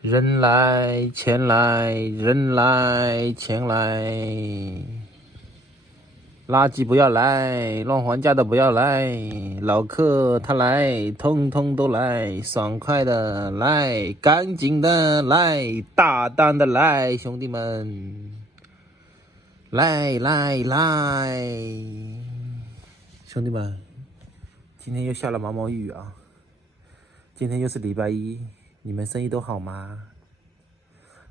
人来钱来人来钱来，垃圾不要来，乱还价的不要来，老客他来，通通都来，爽快的来，干净的来，大胆的来，兄弟们，来来来，兄弟们，今天又下了毛毛雨啊！今天又是礼拜一，你们生意都好吗？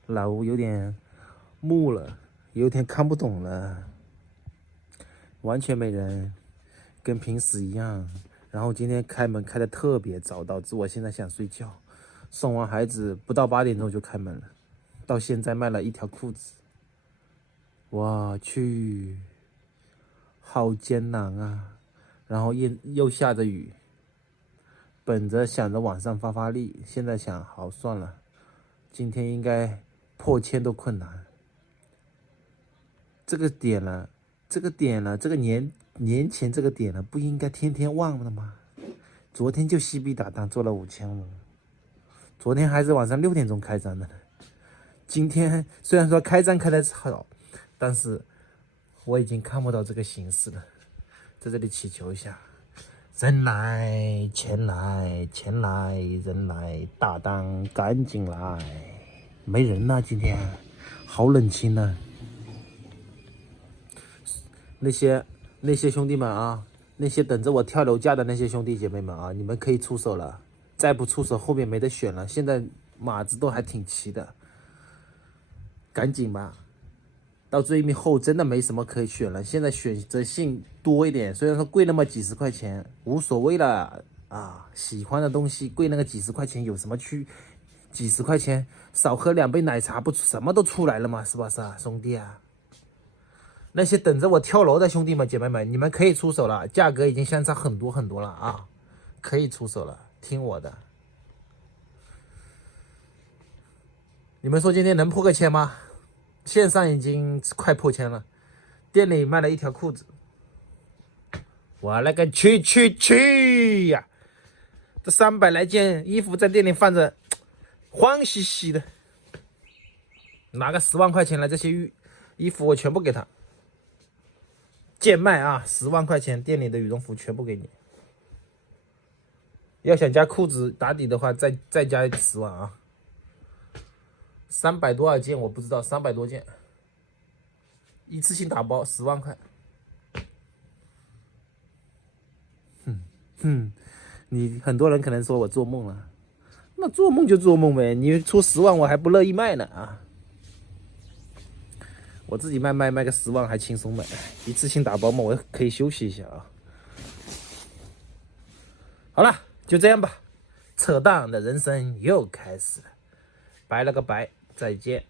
老吴有点木了，有点看不懂了，完全没人，跟平时一样。然后今天开门开的特别早，导致我现在想睡觉。送完孩子不到8点钟就开门了，到现在卖了1条裤子。我去，好艰难啊！然后又下着雨，本着想着晚上发力，现在想好算了，今天应该破千都困难。这个点了，这个年前这个点了，不应该天天忘了吗？昨天就西逼打单做了5000了，昨天还是晚上6点钟开张的呢。今天虽然说开张开的早，但是我已经看不到这个形势了，在这里祈求一下。人来钱来钱来人来，大单赶紧来！没人呐，今天好冷清呢。那些兄弟们啊，那些等着我跳楼价的那些兄弟姐妹们啊，你们可以出手了，再不出手后面没得选了。现在马子都还挺齐的，赶紧吧。到最后真的没什么可以选了，现在选择性多一点，虽然说贵那么几十块钱无所谓了啊，喜欢的东西贵那个几十块钱有什么几十块钱少喝2杯奶茶不什么都出来了吗？是不是啊，兄弟啊？那些等着我跳楼的兄弟们姐妹们，你们可以出手了，价格已经相差很多很多了啊，可以出手了，听我的。你们说今天能破个千吗？线上已经快破千了，店里卖了1条裤子，我勒个去呀！这300来件衣服在店里放着，慌兮兮的，拿个10万块钱来，这些衣服我全部给他，贱卖啊！10万块钱店里的羽绒服全部给你，要想加裤子打底的话，再加10万啊！300多少件我不知道，300多件，一次性打包10万块。你很多人可能说我做梦了，那做梦就做梦呗，你出10万我还不乐意卖呢啊！我自己卖个10万还轻松卖，一次性打包嘛，我可以休息一下啊。好了，就这样吧，扯淡的人生又开始了，拜了个拜，再见。